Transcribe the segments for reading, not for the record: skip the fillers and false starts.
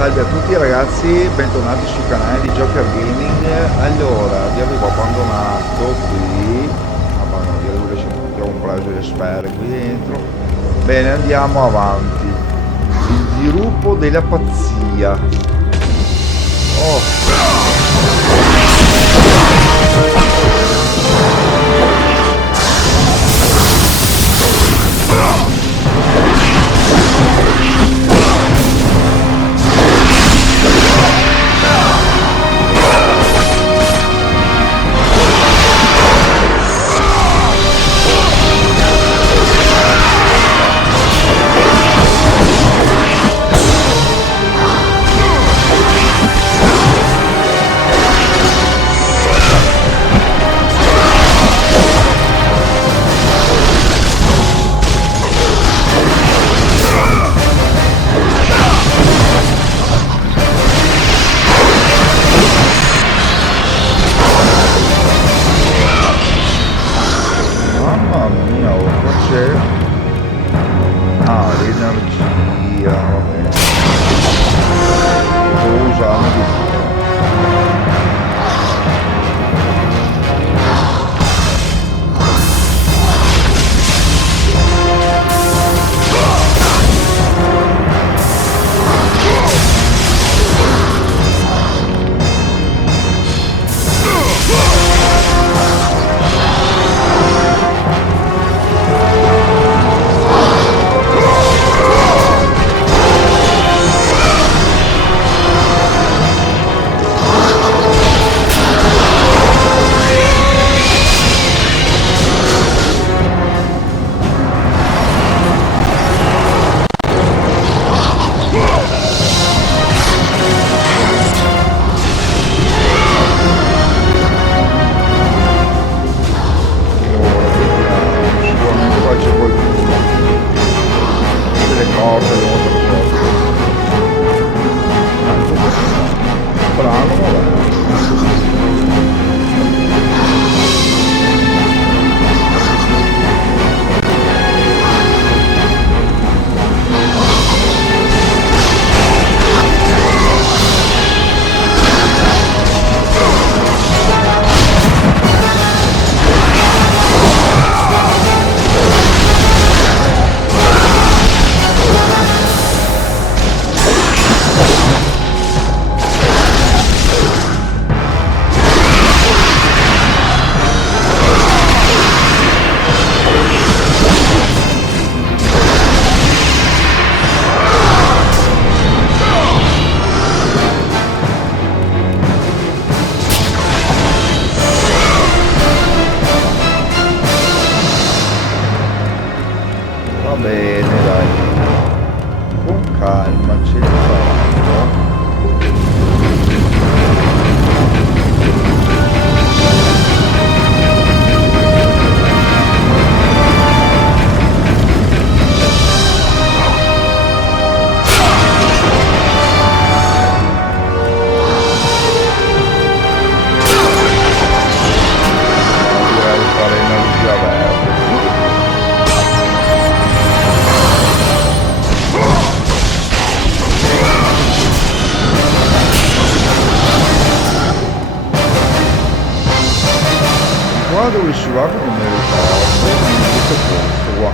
Salve a tutti ragazzi, bentornati sul canale di Joker Gaming. Allora, vi avevo abbandonato qui. Abbiamo preso le sfere qui dentro. Bene, andiamo avanti. Il dirupo della pazzia. Oh. Mamma mia, oh, qua c'è... Ah, l'energia, vabbè. Devo usarne di più. Va bene, dai. Con calma, ce ne faranno. Direi di fare energia verde. Qua dove si va che non mi ricordo in questo posto qua.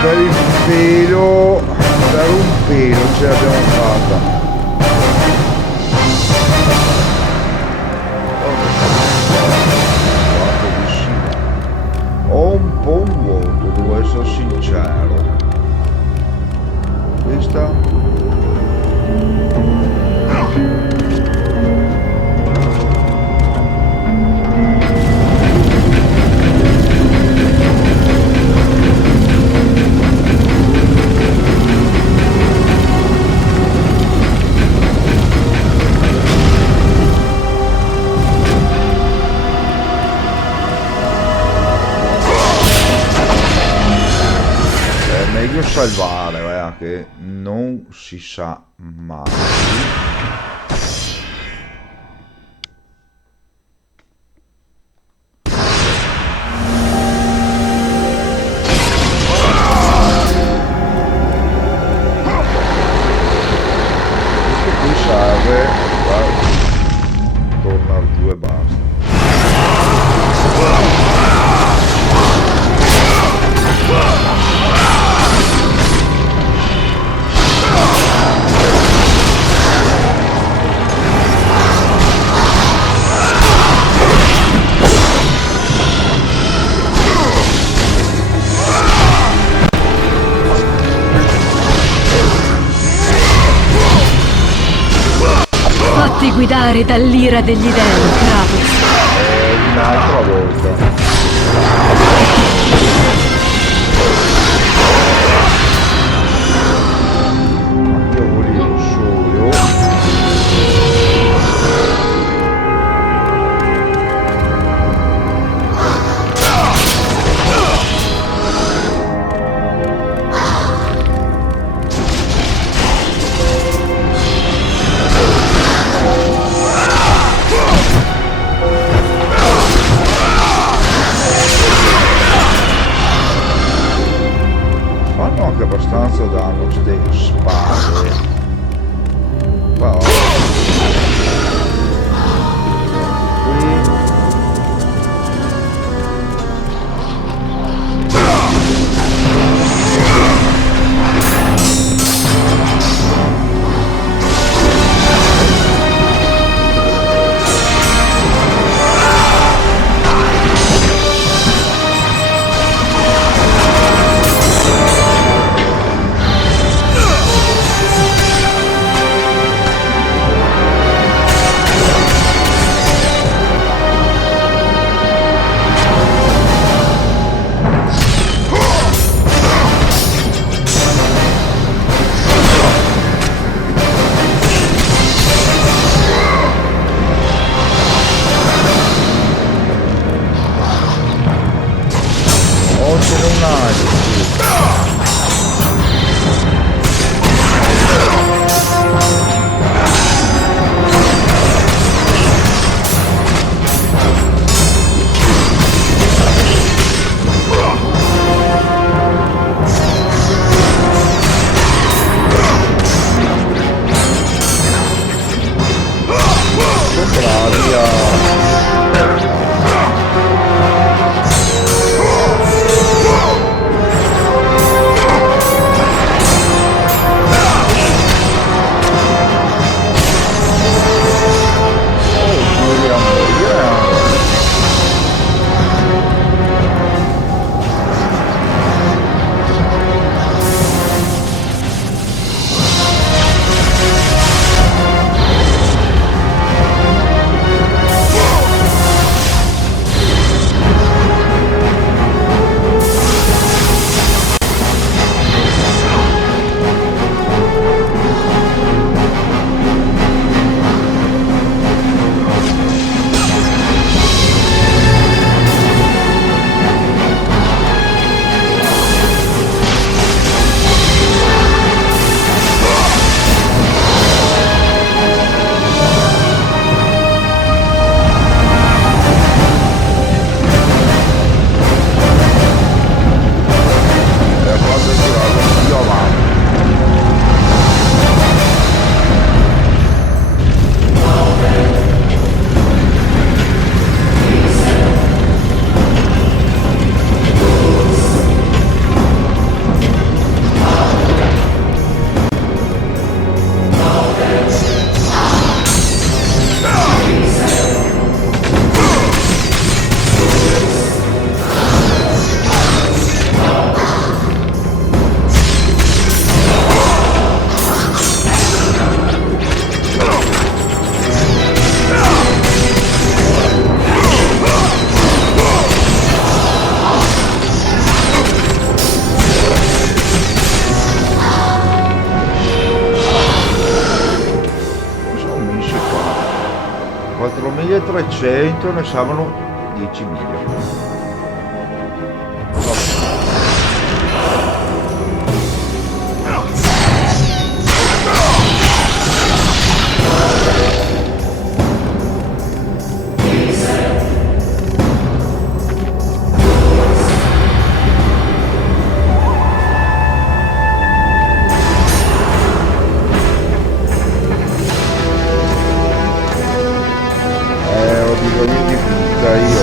per il pelo, per un pelo ce l'abbiamo fatta. Ho un po' un vuoto, devo essere sincero. Questa meglio salvare, che non si sa mai. Questo qui serve per tornare giù e basta. Fatti guidare dall'ira degli dei, Kratos. Un'altra volta. Io volevo solo... Fanno anche abbastanza danno ste spade. Però qui c'era un altro. Sono bravi a... 1300, ne servono 10.000. Ho bisogno di vita io.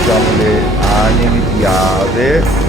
Usiamo le anime di Ade.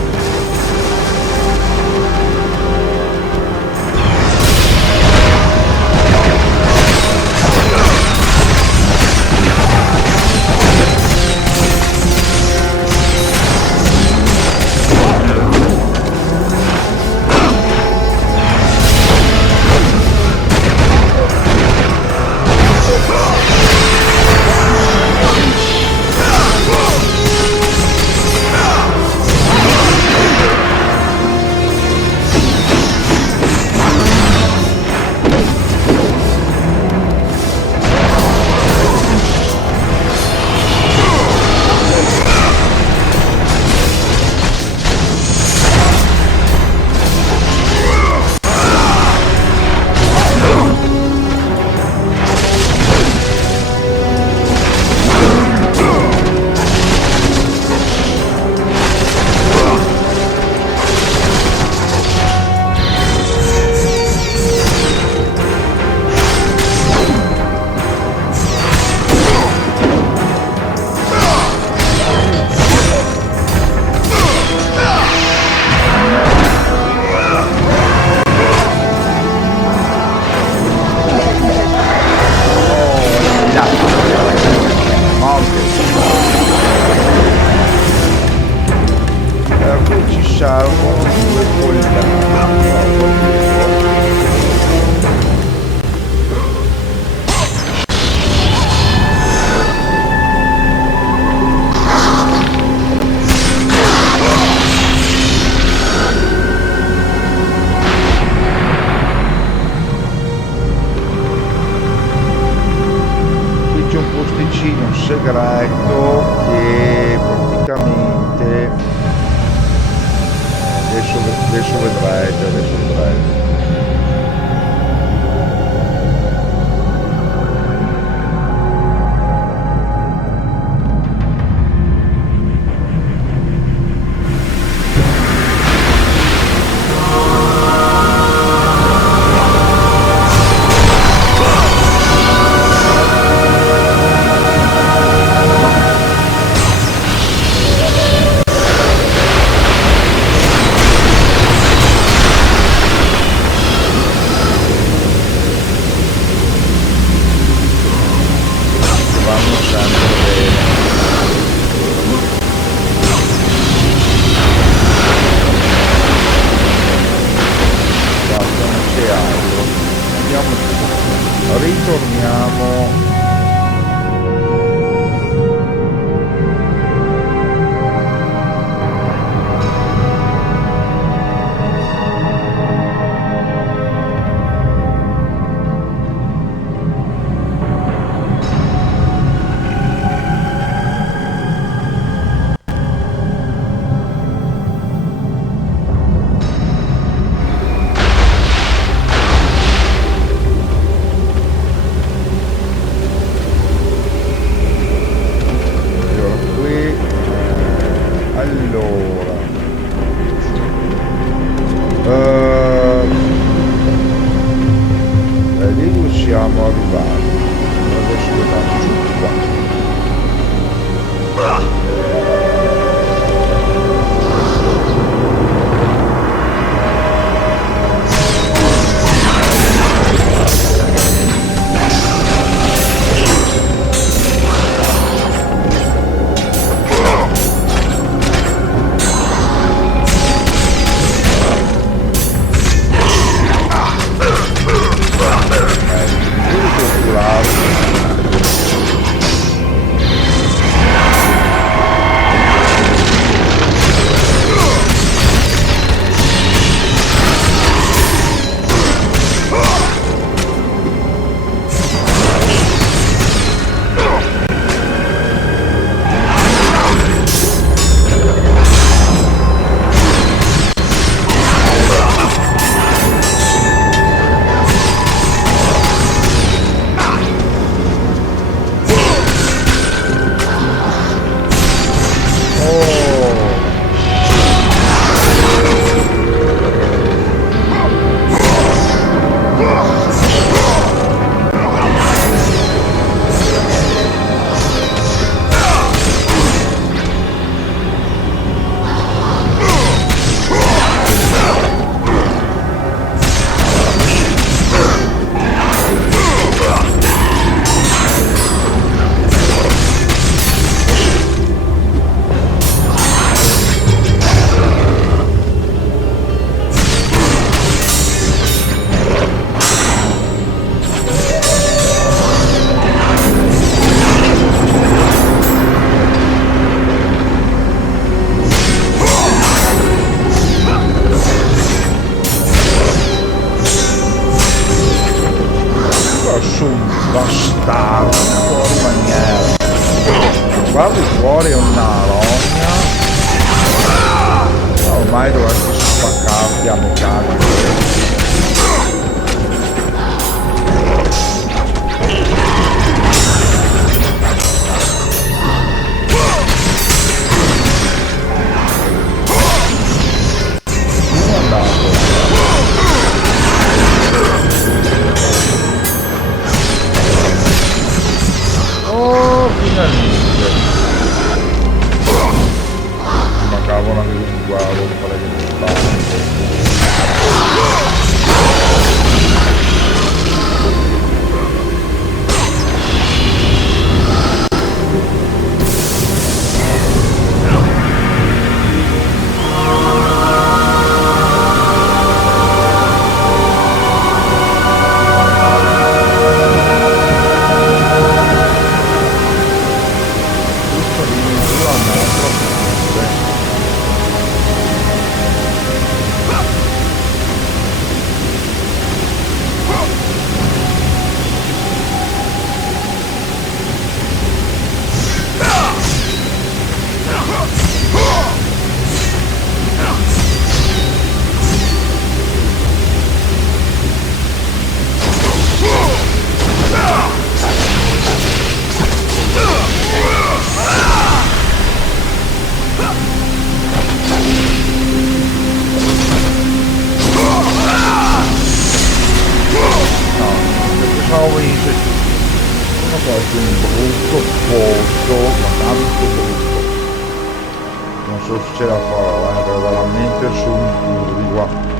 Segreto che praticamente adesso vedrete. bastardo, fuori maniera. Guardi fuori è una rogna. Ormai dovresti spaccarti a meccanico. Oh, finalmente. Mancava una che mi guardo, fare che mi spara. Un brutto posto, ma tanto brutto. Non so se ce la farò, perché veramente sono curvi qua.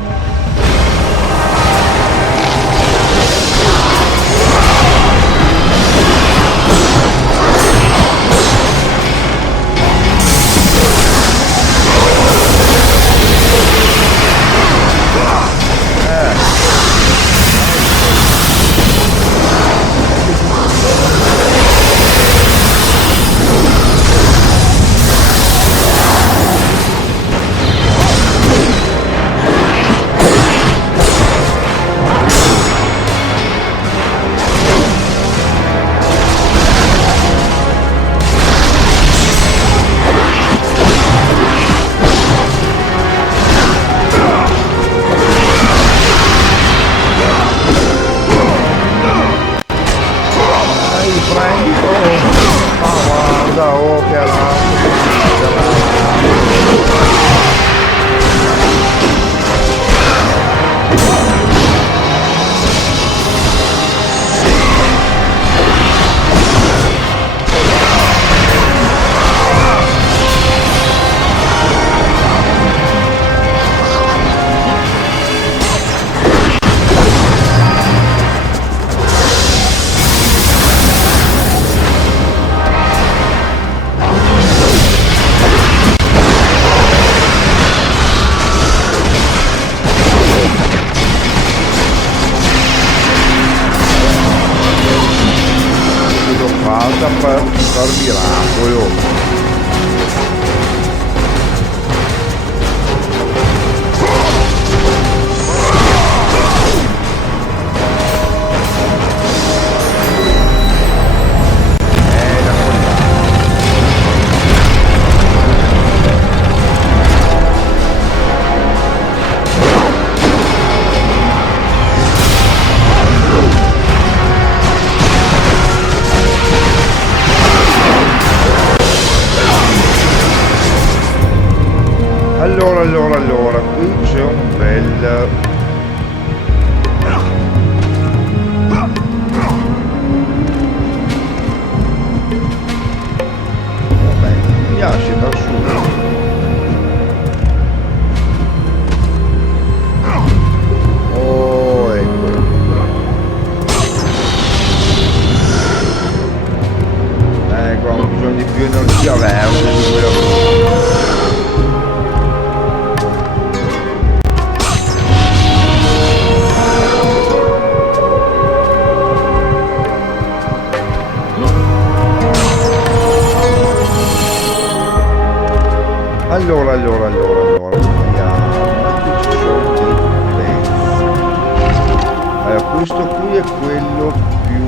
Per miracolo. Allora, qui c'è un bel... Vabbè, mi piace da su. Oh, ecco. Ecco, ho bisogno di più energia verde. Allora, vediamo. Qui ci sono dei pezzi. Allora, questo qui è quello più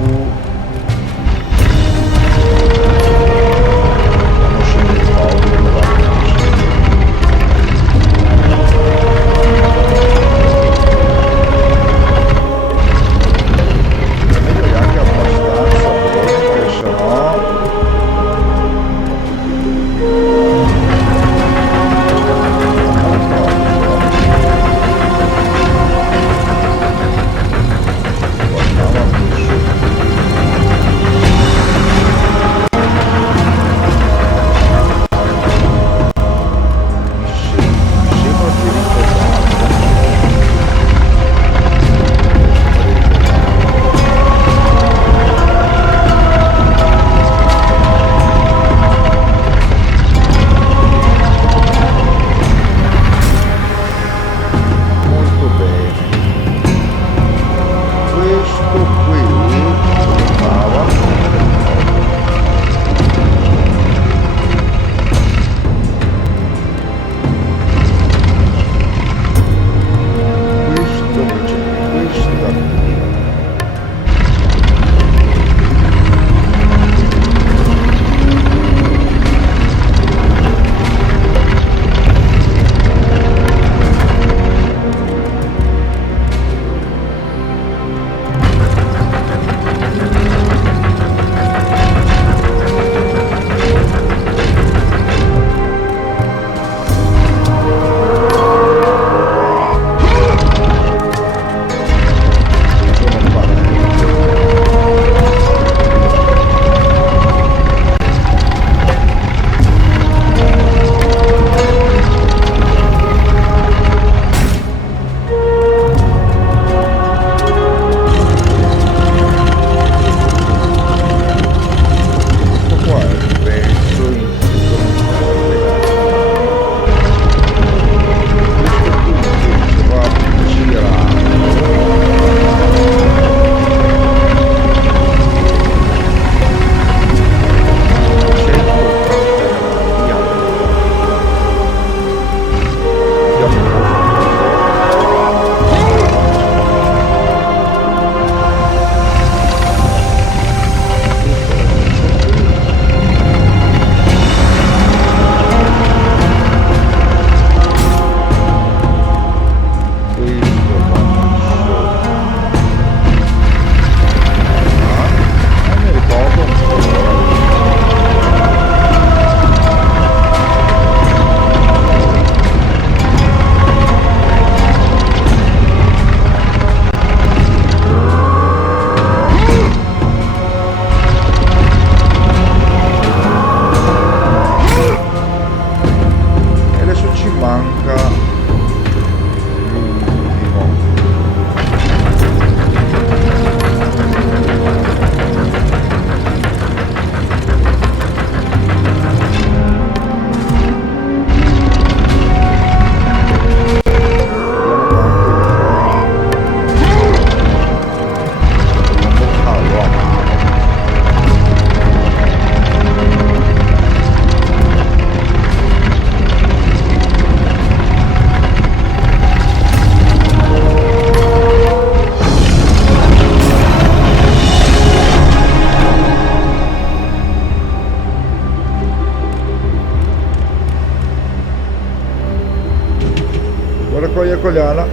collana.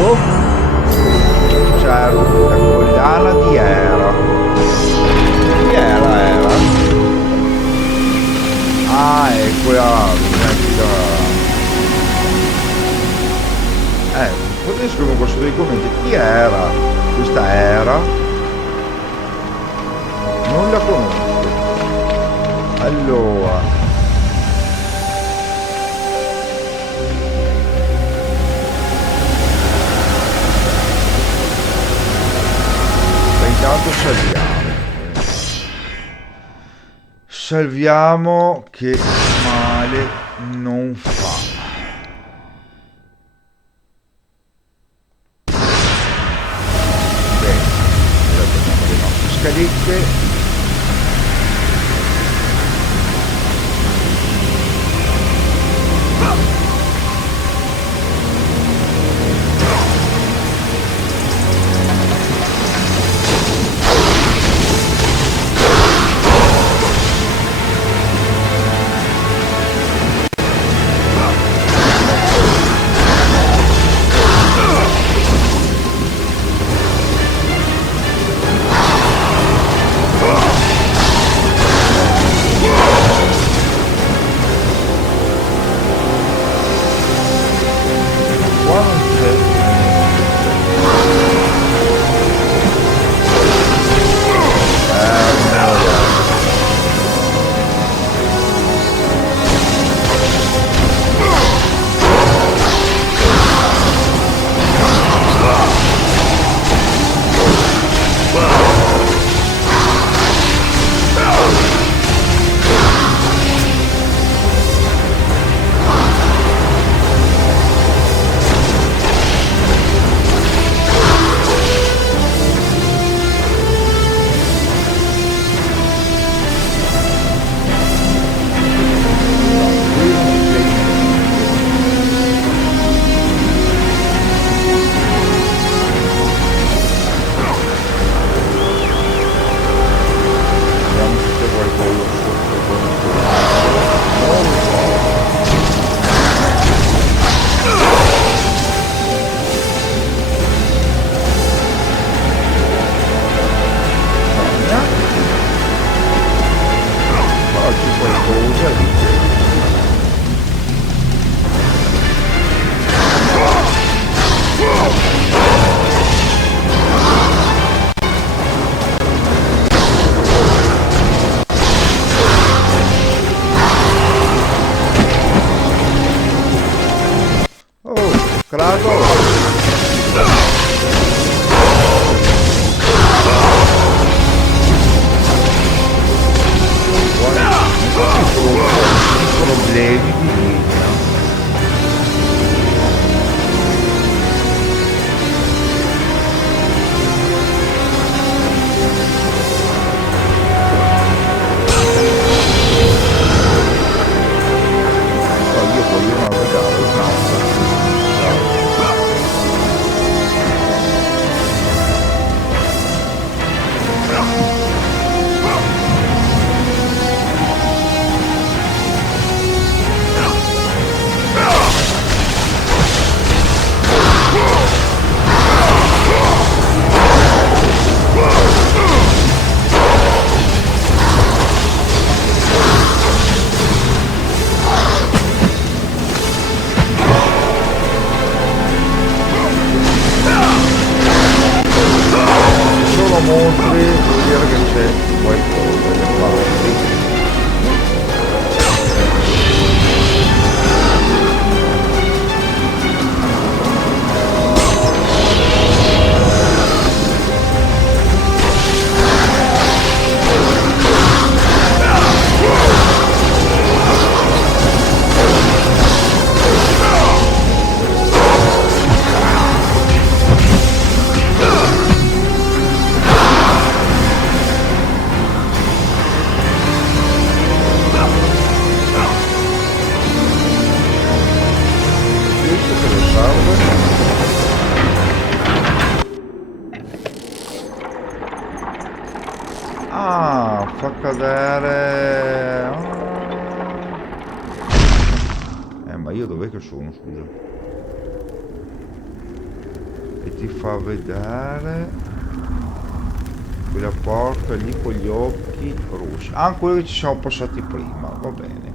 Oh. Certo, la collana di Era. Chi era? Ah, è quella. Potete scrivere qua sotto nei commenti chi era questa Era? Non la conosco. Allora. Intanto salviamo che male non fa. Bene, ora prendiamo le nostre scalette. Fa cadere. Ma io dov'è che sono, scusa? e ti fa vedere quella porta lì con gli occhi rossi. Ah, quello che ci siamo passati prima, va bene.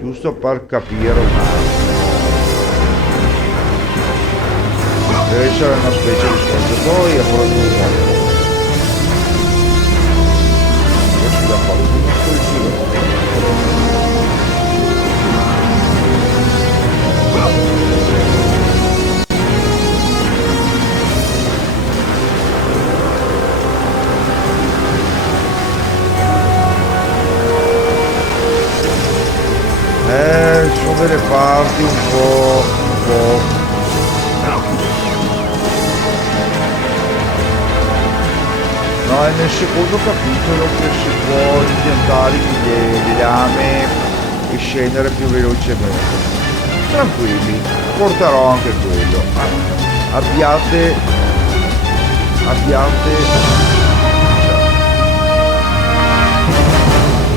Giusto per capire un attimo. Deve essere una specie di scorciatoia, però tu adesso da fare tutto il giro. Ci sono delle parti un po'. No, è nel secondo capitolo che si può impiantare le lame e scendere più velocemente. Tranquilli, porterò anche quello. Abbiate.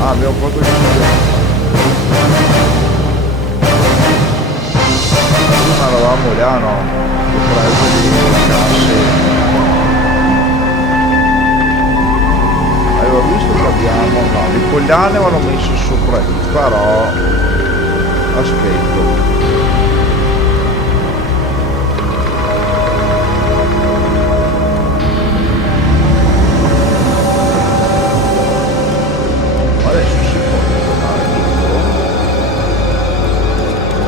Ah, abbiamo fatto il giro. Prima eravamo là, no? Ho preso le casse. Avevo visto che abbiamo... no, le collane vanno messe sopra lì, però... aspetto. Adesso si può tornare dietro.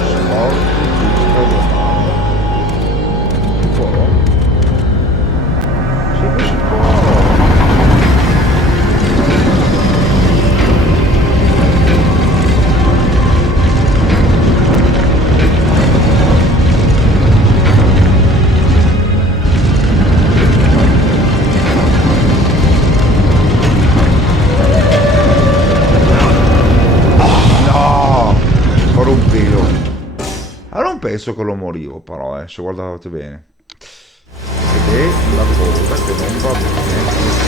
Sporti, giusto, domanda. Si può? Sì che si può. Penso che lo morivo però, se guardate bene. Ed è una cosa che non va bene.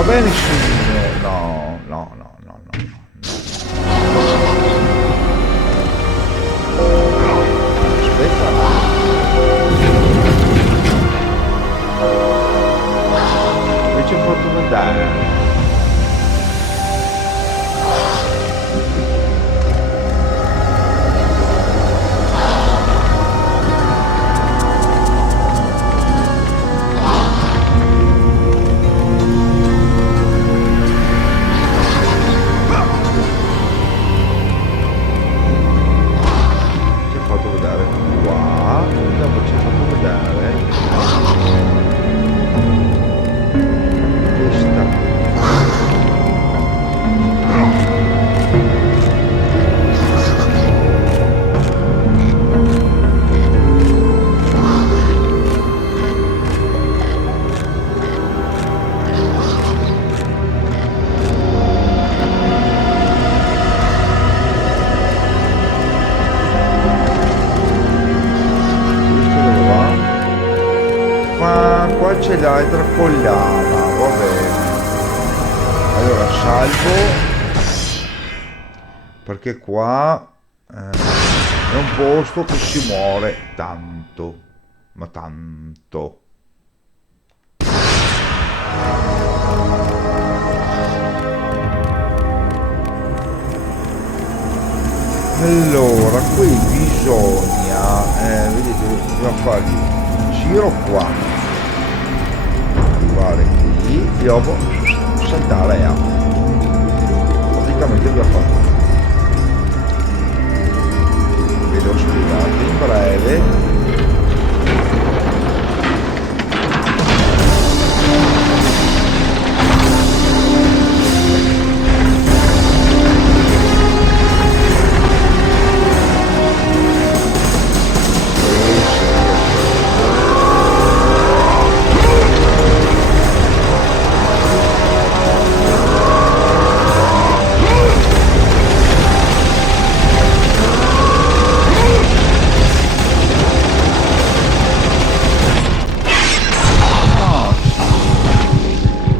Va bene signore. No, no, no, no, no, no. Aspetta. Invece ho fatto vedere. C'è l'altra collana, va bene. Allora salvo, perché qua è un posto che si muore tanto, ma tanto. Allora qui bisogna vedete, dobbiamo fare il giro qua, qui e dopo saltare a praticamente vi ho fatto, ve l'ho spiegato in breve.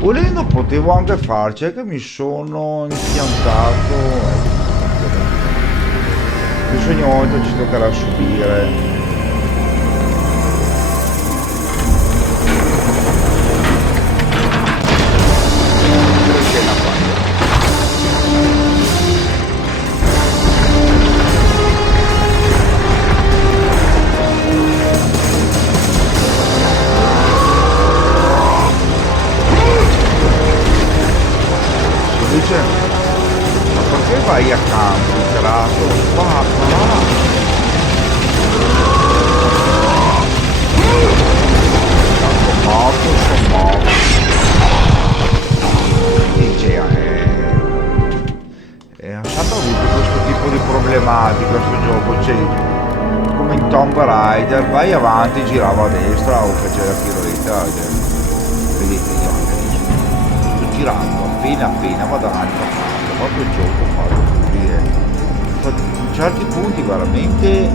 Volendo potevo anche farci, è che mi sono impiantato, adesso ogni volta ci toccherà subire. Ma perché vai a campo, Kratos? Va. Tanto morto, sono morto. Dice, ha sempre avuto questo tipo di problematica questo gioco, cioè, come in Tomb Raider, vai avanti, girava a destra o faceva la piroletta, vedete io anche adesso, sto girando appena vado avanti a parte, proprio il gioco fatto così, in certi punti veramente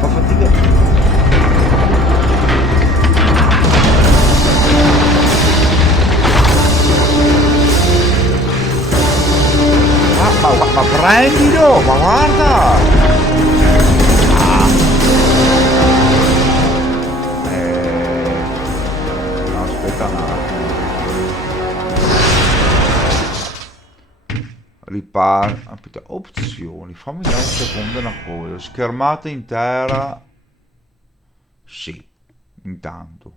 fa fatica. Ma prendilo, ma guarda! No, aspetta un attimo. Aspetta, opzioni, fammi dare un secondo una cosa. Schermata intera. Sì, intanto.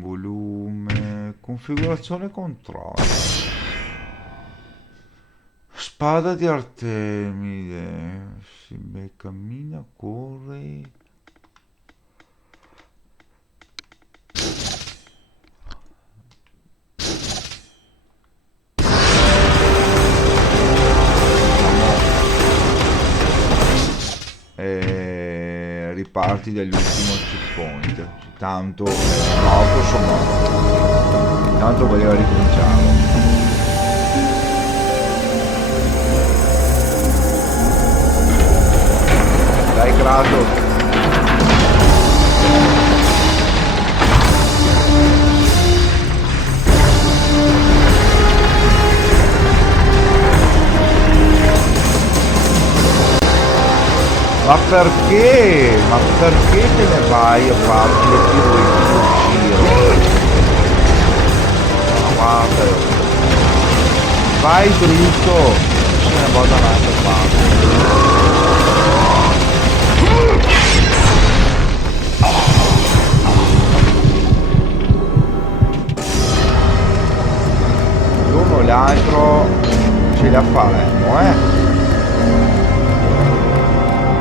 Volume, configurazione controllo. Spada di Artemide. Si cammina, corre. Riparti dall'ultimo checkpoint. Tanto no, sono tanto voleva ricominciare. Dai Kratos. perché? Ma perché te ne vai a farti le pirouette in giro? Ma guarda, vai dritto, se ne vado da un'altra parte. L'uno e l'altro ce la faremo,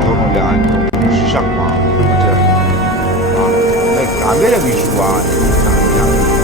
l'uno e l'altro, non si sa quando, cambia la visuale, cambia la visuale.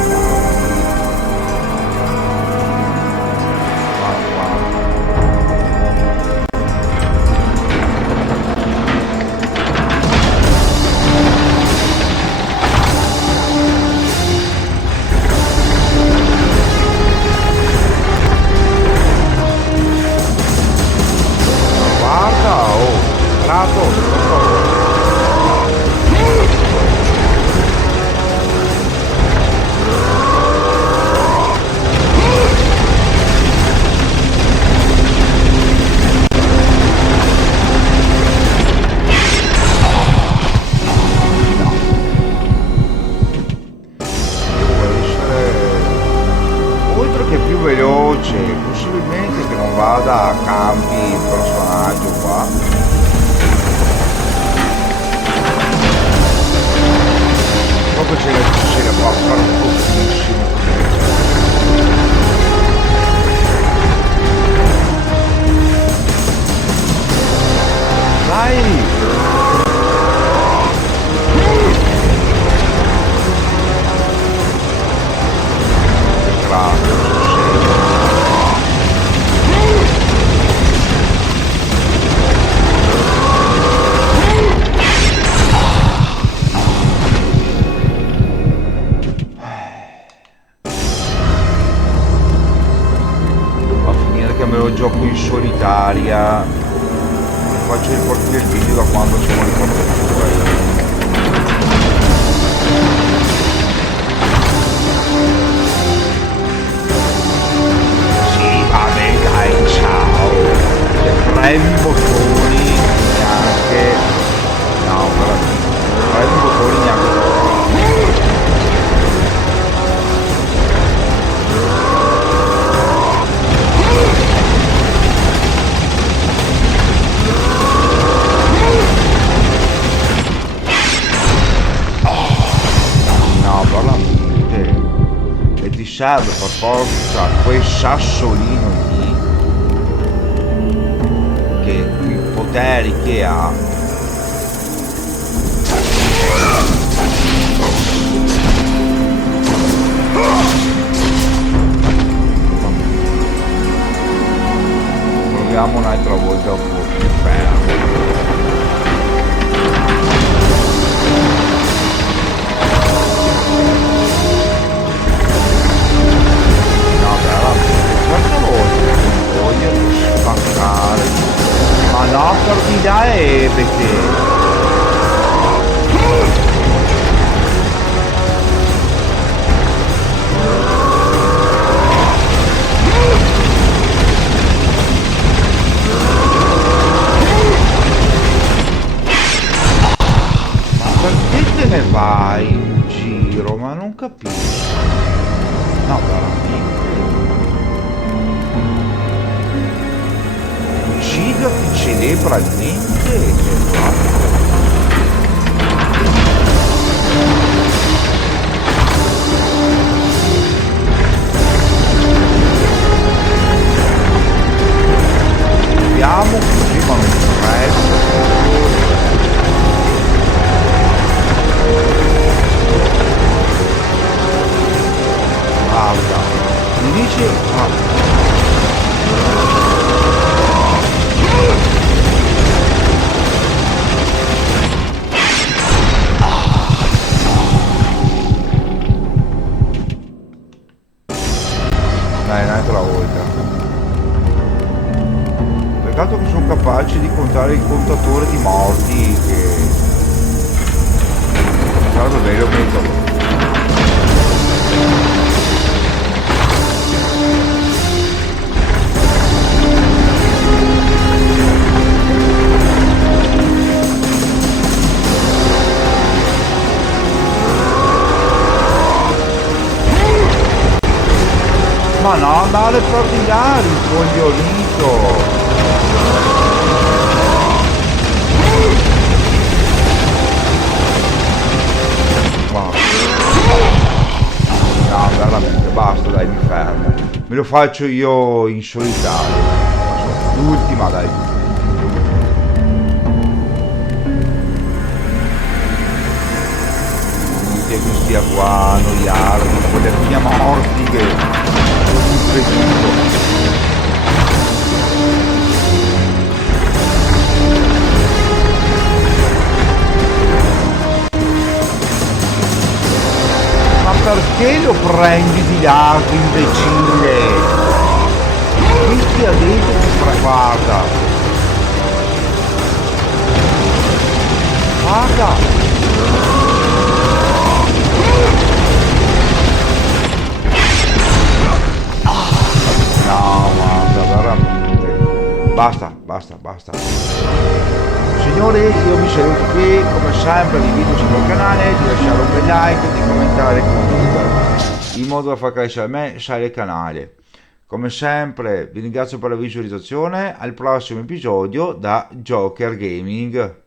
Possibilmente che non vada a campi il personaggio qua. Proprio ce la fa fare pochissimo. Dai! Gioco in solitaria e faccio riportare il video da quando siamo riportatori. Sì, vabbè, dai, ciao. E premi i bottoni neanche. No, veramente. Premi i bottoni neanche. Serve per forza quel sassolino lì, che i poteri che ha. Proviamo un'altra volta un po' più fermo. Voglio spaccare, ma no, per di là è perché te ne vai in giro? Ma non capisco. No, veramente. Giga ti celebra niente. Abbiamo così, ma non interessa. Guarda, mi dice dai, un'altra volta. Peccato che sono capaci di contare il contatore di morti, che sarebbe bello metterlo. Ma no, andare per di là, rincoglionito. Ma no, veramente, basta, dai, mi fermo. Me lo faccio io in solitario. L'ultima, dai. Tutti questi qua, annoiarmi, quelle mia morti che tutto e tutto. Ma perché lo prendi di lato, imbecille? Chi ti ha detto che guarda? Guarda! No, guarda, veramente. Basta, basta, basta. Signori, io mi saluto qui, come sempre vi invito sul mio canale di lasciare un bel like, di commentare e condividere, in modo da far crescere me e il canale. Come sempre vi ringrazio per la visualizzazione, al prossimo episodio da Joker Gaming.